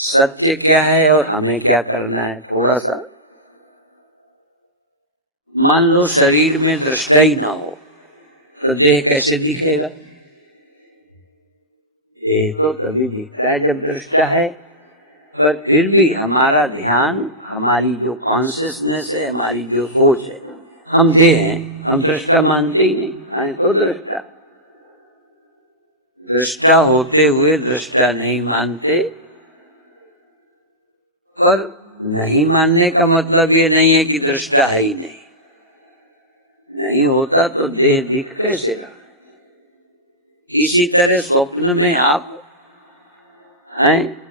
सत्य क्या है और हमें क्या करना है, थोड़ा सा मान लो शरीर में दृष्टा ही ना हो तो देह कैसे दिखेगा? देह तो तभी दिखता है जब दृष्टा है, पर फिर भी हमारा ध्यान, हमारी जो कॉन्शियसनेस है, हमारी जो सोच है, हम देह हैं, हम दृष्टा मानते ही नहीं हैं, तो दृष्टा दृष्टा होते हुए दृष्टा नहीं मानते। पर नहीं मानने का मतलब ये नहीं है कि दृष्टा है ही नहीं, नहीं होता तो देह दिख कैसे रहा? इसी तरह स्वप्न में आप हैं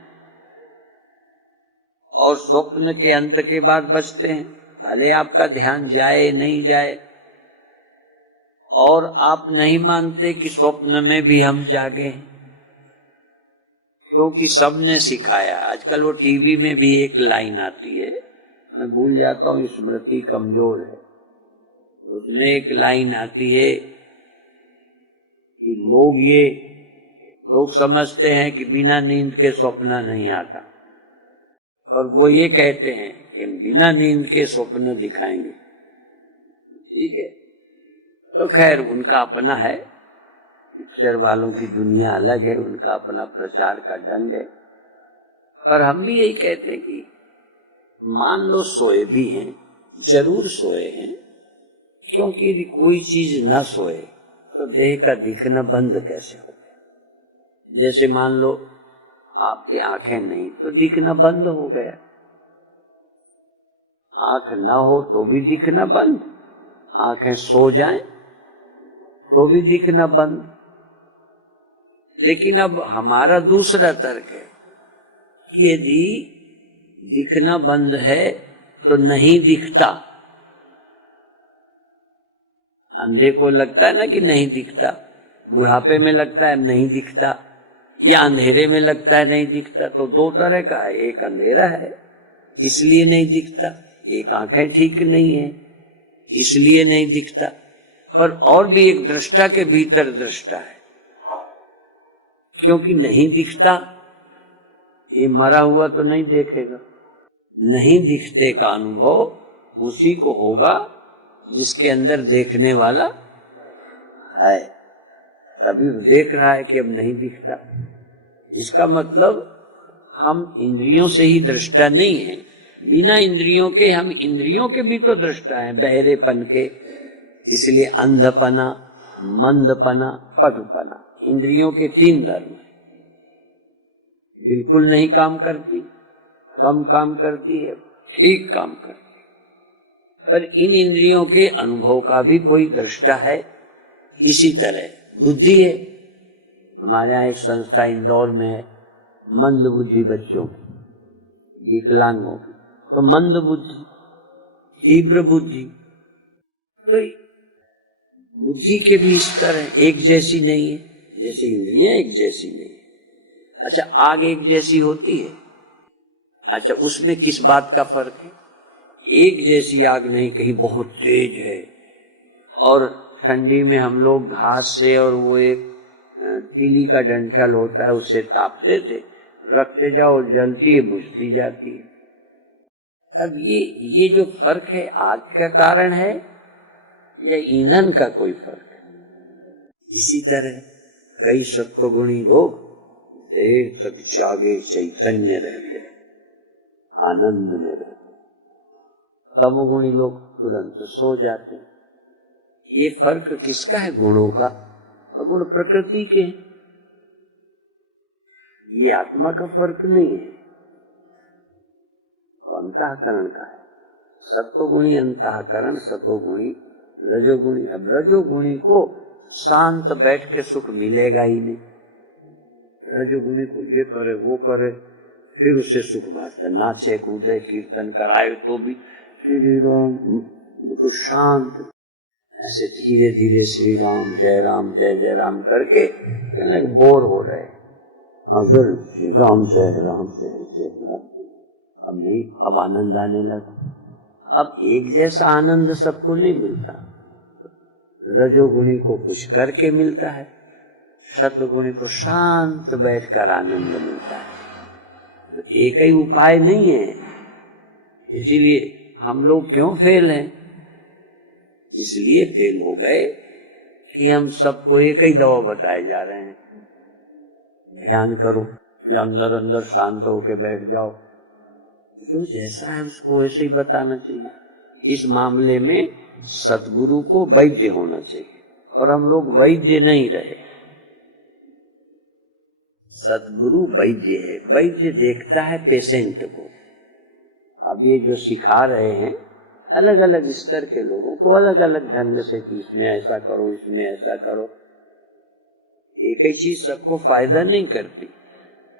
और स्वप्न के अंत के बाद बचते हैं, भले आपका ध्यान जाए नहीं जाए, और आप नहीं मानते कि स्वप्न में भी हम जागे हैं, क्योंकि सबने सिखाया। आजकल वो टीवी में भी एक लाइन आती है, मैं भूल जाता हूँ, स्मृति कमजोर है, उसमें एक लाइन आती है कि लोग समझते हैं कि बिना नींद के स्वप्न नहीं आता, और वो ये कहते हैं कि बिना नींद के स्वप्न दिखाएंगे। ठीक है, तो खैर उनका अपना है, पिक्चर वालों की दुनिया अलग है, उनका अपना प्रचार का ढंग है। पर हम भी यही कहते हैं कि मान लो सोए भी हैं, जरूर सोए हैं, क्योंकि यदि कोई चीज न सोए तो देह का दिखना बंद कैसे हो? जैसे मान लो आपकी आंखें नहीं तो दिखना बंद हो गया, आंख ना हो तो भी दिखना बंद, आंखें सो जाएं तो भी दिखना बंद। लेकिन अब हमारा दूसरा तर्क है कि यदि दिखना बंद है तो नहीं दिखता। अंधे को लगता है ना कि नहीं दिखता, बुढ़ापे में लगता है नहीं दिखता, या अंधेरे में लगता है नहीं दिखता। तो दो तरह का है, एक अंधेरा है इसलिए नहीं दिखता, एक आंखें ठीक नहीं है इसलिए नहीं दिखता। पर और भी एक दृष्टा के भीतर दृष्टा है, क्योंकि नहीं दिखता, ये मरा हुआ तो नहीं देखेगा। नहीं दिखते का अनुभव उसी को होगा जिसके अंदर देखने वाला है, तभी देख रहा है कि अब नहीं दिखता। इसका मतलब हम इंद्रियों से ही दृष्टा नहीं है, बिना इंद्रियों के हम इंद्रियों के भी तो दृष्टा हैं, बहरेपन के। इसलिए अंधपना, मंदपना, पटुपना, इंद्रियों के तीन धर्म है। बिल्कुल नहीं काम करती, कम काम करती है, ठीक काम करती है। पर इन इंद्रियों के अनुभव का भी कोई दृष्टा है। इसी तरह बुद्धि है। हमारे यहाँ एक संस्था इंदौर में है मंद बुद्धि बच्चों की, विकलांगों की, तो मंद बुद्धि, तीव्र बुद्धि, तो बुद्धि के भी स्तर है, एक जैसी नहीं है, जैसे इंद्रियां एक जैसी नहीं है। अच्छा, आग एक जैसी होती है, अच्छा उसमें किस बात का फर्क है? एक जैसी आग नहीं, कहीं बहुत तेज है, और ठंडी में हम लोग घास से और वो एक तीली का डंठल होता है उससे तापते थे, रखते जाओ जलती है, बुझती जाती है। अब ये जो फर्क है आग का कारण है या ईंधन का कोई फर्क है? इसी तरह कई सत्वगुणी लोग देर तक जागे चैतन्य रहते, आनंद में रहते, तमोगुणी लोग तुरंत सो जाते। ये फर्क किसका है? गुणों का। गुण प्रकृति के, ये आत्मा का फर्क नहीं है, तो अंतःकरण का है। सत्वगुणी अंतःकरण, सतोगुणी रजोगुणी। अब रजोगुणी को शांत बैठ के सुख मिलेगा ही नहीं, रजोगुणी को ये करे वो करे, फिर उससे सुख भासता, नाचे कूदे कीर्तन कराए तो भी श्री राम, तो शांत ऐसे धीरे धीरे श्री राम जय जय राम करके कहने बोर हो रहे। अगर श्री राम जय राम, अब नहीं, अब आनंद आने लगा। अब एक जैसा आनंद सबको नहीं मिलता, रजोगुणी को कुछ करके मिलता है, सत्वगुणी को शांत बैठकर आनंद मिलता है। तो एक ही उपाय नहीं है। इसीलिए हम लोग क्यों फेल हैं? इसलिए फेल हो गए कि हम सबको एक ही दवा बताए जा रहे हैं, ध्यान करो या अंदर अंदर शांत होके बैठ जाओ। जो जैसा है उसको ऐसे ही बताना चाहिए। इस मामले में सतगुरु को वैद्य होना चाहिए, और हम लोग वैद्य नहीं रहे। सतगुरु वैद्य है, वैद्य देखता है पेशेंट को। अब ये जो सिखा रहे हैं अलग अलग स्तर के लोगों को अलग अलग ढंग से कि इसमें ऐसा करो, इसमें ऐसा करो, एक ही चीज सबको फायदा नहीं करती।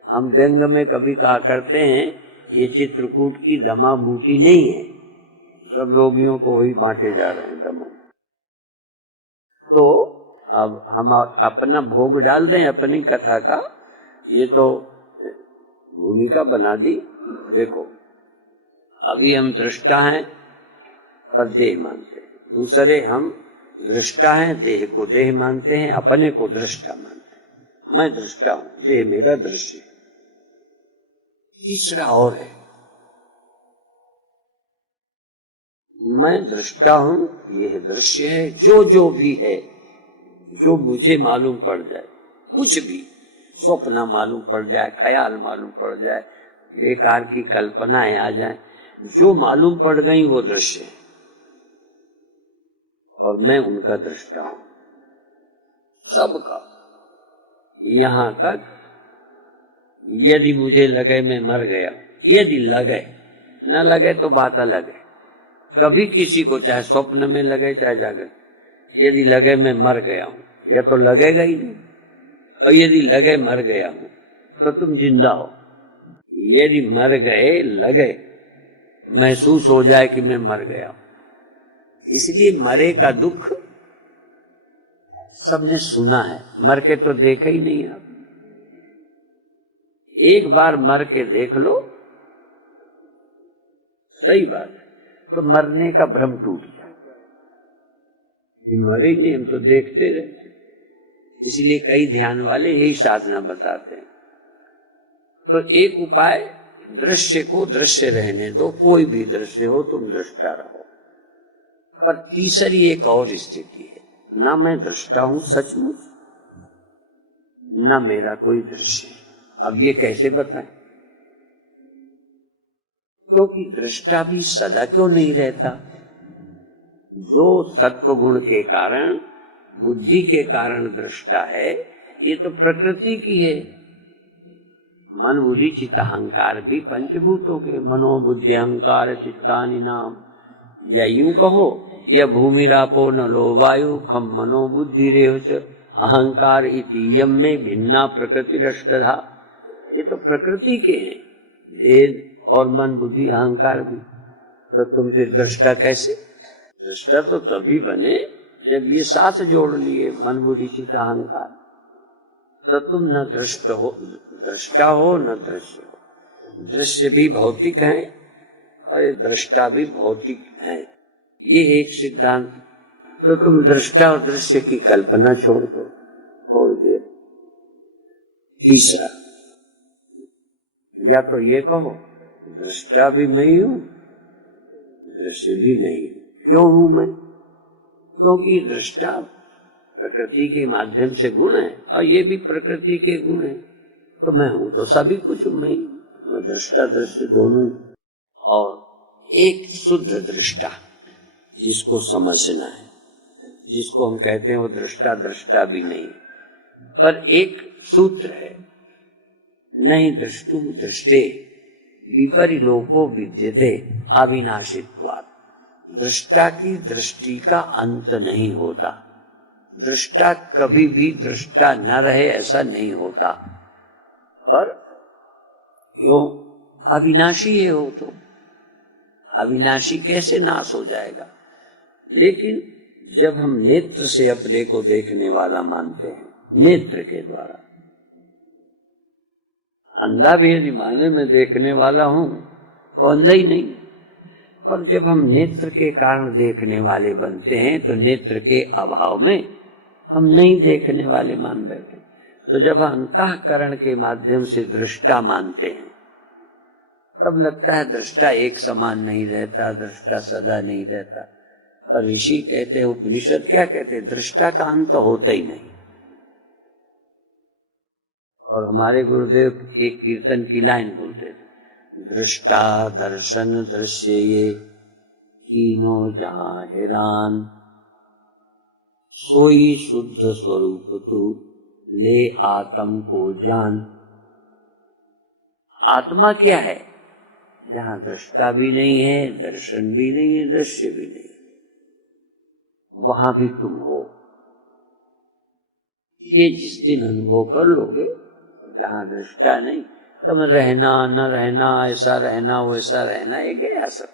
हम व्यंग में कभी कहा करते हैं ये चित्रकूट की दमा बूटी नहीं है, सब रोगियों को वही बांटे जा रहे हैं दमा। तो अब हम अपना भोग डाल दें अपनी कथा का, ये तो भूमिका बना दी। देखो अभी हम दृष्टा हैं पर देह मानते हैं, दूसरे हम दृष्टा हैं, देह को देह मानते हैं, अपने को दृष्टा मानते हैं। मैं दृष्टा हूं, देह मेरा दृश्य। तीसरा और है, मैं दृष्टा हूं, यह दृश्य है। जो जो भी है, जो मुझे मालूम पड़ जाए, कुछ भी स्वप्न मालूम पड़ जाए, ख्याल मालूम पड़ जाए, बेकार की कल्पनाएं आ जाए, जो मालूम पड़ गई वो दृश्य है, और मैं उनका दृष्टा हूं, सबका। यहां तक यदि मुझे लगे मैं मर गया, यदि लगे, न लगे तो बात अलग है। कभी किसी को चाहे स्वप्न में लगे चाहे जागे, यदि लगे मैं मर गया हूं, या तो लगेगा ही नहीं, और यदि लगे मर गया हूं तो तुम जिंदा हो। यदि मर गए, लगे, महसूस हो जाए कि मैं मर गया हूं। इसलिए मरे का दुख सबने सुना है, मर के तो देखा ही नहीं आप। एक बार मर के देख लो, सही बात है, तो मरने का भ्रम टूट जाए। मरे ही नहीं, हम तो देखते रहते। इसलिए कई ध्यान वाले यही साधना बताते हैं। तो एक उपाय, दृश्य को दृश्य रहने दो, कोई भी दृश्य हो तुम दृष्टा रहो। पर तीसरी एक और स्थिति है, ना मैं दृष्टा हूं सचमुच, ना मेरा कोई दृश्य है। अब ये कैसे बताएं? क्योंकि दृष्टा भी सदा क्यों नहीं रहता। जो सत्व गुण के कारण, बुद्धि के कारण दृष्टा है, ये तो प्रकृति की है। मन बुद्धि चित्त अहंकार भी पंचभूतों के, मनोबुद्धि अहंकार चित्तानि नाम, या यूं कहो, या भूमिरापो नलो वायु खम मनोबुद्धि रेवच अहंकार इति यम में भिन्ना प्रकृति रष्टधा। ये तो प्रकृति के हैं, वेद और मन बुद्धि अहंकार भी। तो तुम फिर दृष्टा कैसे? दृष्टा तो तभी बने जब ये साथ जोड़ लिए, मन बुद्धि चित्त अहंकार। तो तुम न दृष्टा हो न दृश्य हो। दृश्य भी भौतिक है और दृष्टा भी भौतिक है, ये एक सिद्धांत। तो तुम दृष्टा और दृश्य की कल्पना छोड़ दो, छोड़ दिए। तीसरा, या तो ये कहो दृष्टा भी मैं हूं, दृश्य भी नहीं हूं। क्यों हूं मैं? क्योंकि दृष्टा प्रकृति के माध्यम से गुण है और ये भी प्रकृति के गुण है। तो मैं हूं तो सभी कुछ मैं दृष्टा दृश्य दोनों। और एक शुद्ध दृष्टा जिसको समझना है, जिसको हम कहते हैं वो दृष्टा दृष्टा भी नहीं। पर एक सूत्र है, नहीं दृष्टुम दृष्टे विपरिलोपो विद्यते अविनाशित्वात्। दृष्टा की दृष्टि का अंत नहीं होता। दृष्टा कभी भी दृष्टा न रहे ऐसा नहीं होता। पर क्यों? अविनाशी है वो तो। अविनाशी कैसे नाश हो जाएगा? लेकिन जब हम नेत्र से अपने को देखने वाला मानते हैं, नेत्र के द्वारा, अंधा भी यदि माने में देखने वाला हूं तो अंधा ही नहीं। पर जब हम नेत्र के कारण देखने वाले बनते हैं तो नेत्र के अभाव में हम नहीं देखने वाले मान बैठे। तो जब अंतःकरण के माध्यम से दृष्टा मानते हैं तब लगता है दृष्टा एक समान नहीं रहता, दृष्टा सदा नहीं रहता। और ऋषि कहते हैं, उपनिषद क्या कहते हैं, दृष्टा का अंत होता ही नहीं। और हमारे गुरुदेव एक कीर्तन की लाइन बोलते थे, दृष्टा दर्शन दृश्य ये कीनो जहां हैरान, सोई शुद्ध स्वरूप तू ले आत्म को जान। आत्मा क्या है? जहां दृष्टा भी नहीं है, दर्शन भी नहीं है, दृश्य भी नहीं, वहां भी तुम हो। ये जिस दिन अनुभव कर लोगे, जहां दृष्टा नहीं, तब रहना न रहना, ऐसा रहना वैसा रहना, ये गया सब।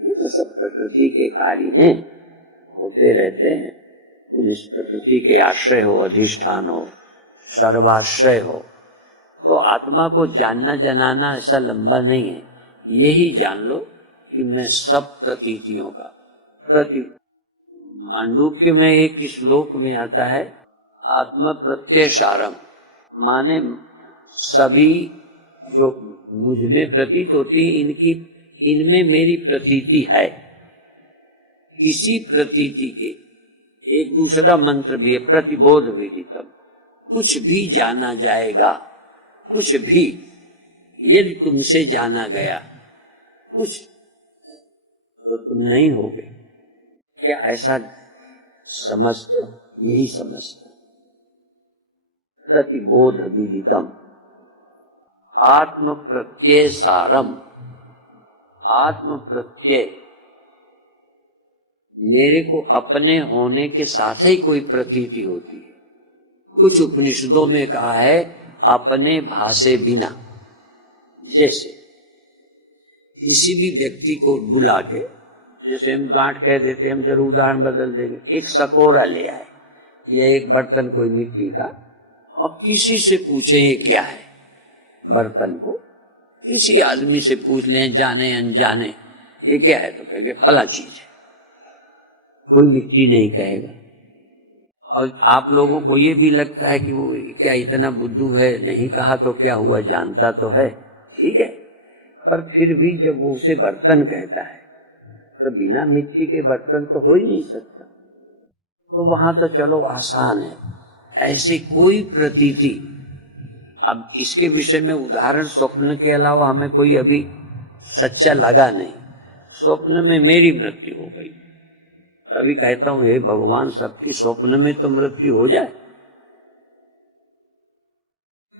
ये तो सब प्रकृति के कार्य हैं, होते रहते हैं। तुम इस प्रकृति के आश्रय हो, अधिष्ठान हो, सर्वाश्रय हो। तो आत्मा को जानना जनाना ऐसा लंबा नहीं है। यही जान लो कि मैं सब प्रतीतियों का मांडुक्य में एक श्लोक में आता है, आत्मा प्रत्ययसारम, माने सभी जो मुझ में प्रतीत होती है इनमें मेरी प्रतीति है। किसी प्रतीति के एक दूसरा मंत्र भी है, प्रतिबोध विदितम। कुछ भी जाना जाएगा, कुछ भी यदि तुमसे जाना गया कुछ, तो तुम नहीं होगे। क्या ऐसा समझते? यही समझते। प्रतिबोध विदितम आत्म प्रत्यय सारम। आत्म प्रत्यय मेरे को अपने होने के साथ ही कोई प्रतीति होती है। कुछ उपनिषदों में कहा है अपने भाषे बिना। जैसे किसी भी व्यक्ति को बुला के, जैसे हम गांठ कह देते, हम जरूर उदाहरण बदल देंगे, एक सकोरा ले आए या एक बर्तन कोई मिट्टी का, और किसी से पूछे ये क्या है, बर्तन को किसी आदमी से पूछ लें, जाने अनजाने, ये क्या है, तो कहेंगे फला चीज है। कोई मिट्टी नहीं कहेगा। और आप लोगों को ये भी लगता है कि वो क्या इतना बुद्धू है, नहीं कहा तो क्या हुआ, जानता तो है, ठीक है। पर फिर भी जब वो उसे बर्तन कहता है तो बिना मिट्टी के बर्तन तो हो ही नहीं सकता। तो वहां तो चलो आसान है। ऐसे कोई प्रतीति, अब इसके विषय में उदाहरण स्वप्न के अलावा हमें कोई अभी सच्चा लगा नहीं। स्वप्न में मेरी मृत्यु हो गई, तभी कहता हूं हे भगवान, सबकी स्वप्न में तो मृत्यु हो जाए।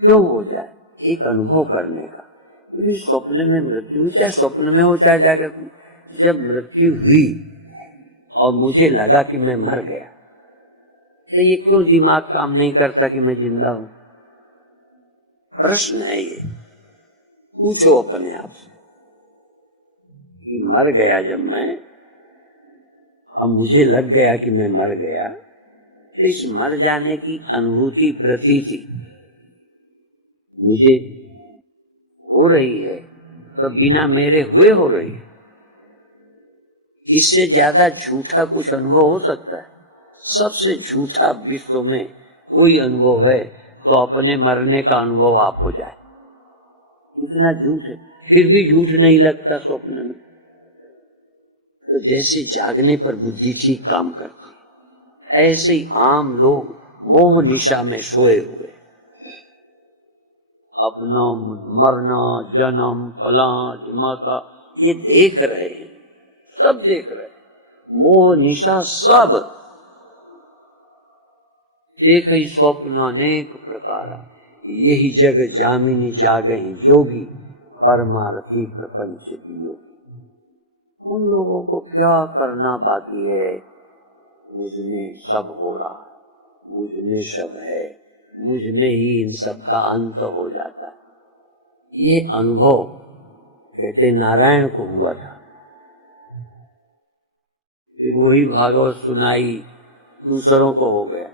क्यों हो जाए? एक अनुभव करने का। क्योंकि स्वप्न में मृत्यु हुई, चाहे स्वप्न में हो चाहे जागृत में, जब मृत्यु हुई और मुझे लगा कि मैं मर गया, तो ये क्यों दिमाग काम नहीं करता कि मैं जिंदा हूं? प्रश्न है ये, पूछो अपने आप से कि मर गया जब मैं, अब मुझे लग गया कि मैं मर गया, तो इस मर जाने की अनुभूति प्रतीति मुझे हो रही है, तो बिना मेरे हुए हो रही है। इससे ज्यादा झूठा कुछ अनुभव हो सकता है? सबसे झूठा विश्व में कोई अनुभव है तो अपने मरने का अनुभव आप हो जाए। इतना झूठ है, फिर भी झूठ नहीं लगता स्वप्न में। तो जैसे जागने पर बुद्धि ठीक काम करती, ऐसे ही आम लोग मोह निशा में सोए हुए अपना मरना, जन्म, फला माता, ये देख रहे हैं, सब देख रहे हैं। मोह निशा सब देख ही स्वप्न अनेक प्रकार, यही जग जामिनी जागही जोगी, परमार्थी प्रपंच की योगी। उन लोगों को क्या करना बाकी है? मुझमें सब हो रहा है, मुझमें सब है, मुझमें ही इन सब का अंत हो जाता है। ये अनुभव कहते नारायण को हुआ था। फिर वही भागवत सुनाई, दूसरों को हो गया,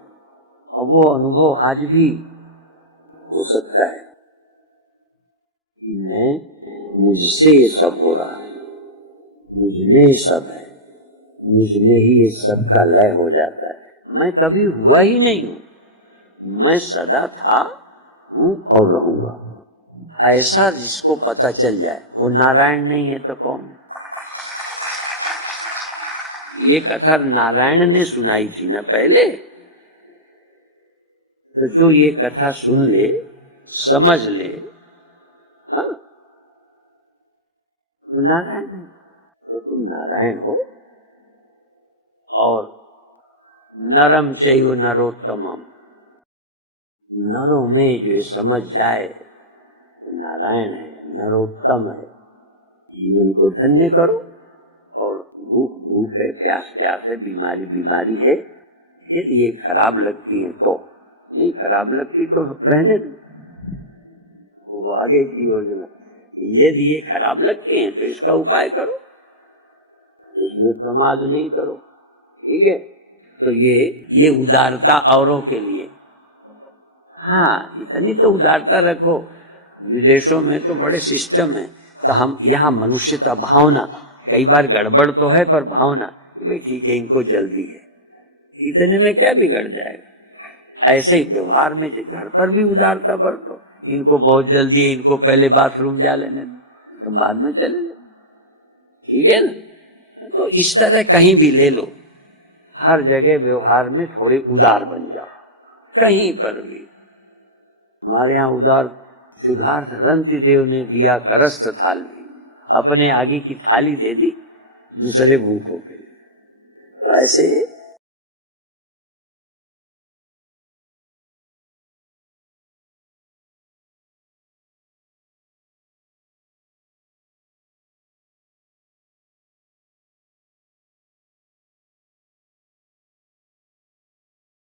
और वो अनुभव आज भी हो सकता है कि मैं, मुझसे ये सब हो रहा है, मुझ में सब है, मुझ में ही ये सब का लय हो जाता है। मैं कभी हुआ ही नहीं हूं, मैं सदा था, हूं और रहूंगा। ऐसा जिसको पता चल जाए वो नारायण नहीं है तो कौन है? ये कथा नारायण ने सुनाई थी ना पहले, तो जो ये कथा सुन ले, समझ ले, हाँ, तो नारायण है। तो तुम नारायण हो। और नरम चैव नरोत्तमम, नरों में जो समझ जाए तो नारायण है, नरोत्तम है। जीवन को धन्य करो। और भूख भूख है, प्यास प्यास है, बीमारी बीमारी है, यदि ये खराब लगती है तो, नहीं खराब लगती तो रहने दो, वो आगे की योजना। यदि ये खराब लगती है तो इसका उपाय करो, इसमें प्रमाद नहीं करो, ठीक है। तो ये उदारता औरों के लिए। हाँ, इतनी तो उदारता रखो। विदेशों में तो बड़े सिस्टम है, तो हम यहाँ मनुष्यता, भावना, कई बार गड़बड़ तो है पर भावना कि भाई ठीक है, इनको जल्दी है, इतने में क्या बिगड़ जाएगा। ऐसे ही व्यवहार में घर पर भी उदारता बरतो। इनको बहुत जल्दी है, इनको पहले बाथरूम जा लेने दो, तुम बाद में चले जाओ, ठीक है ना। तो इस तरह कहीं भी ले लो, हर जगह व्यवहार में थोड़े उदार बन जाओ, कहीं पर भी। हमारे यहाँ उदार सिद्धार्थ रंति देव ने दिया करस्त थाल भी, अपने आगे की थाली दे दी, दूसरे भूखों के। तो ऐसे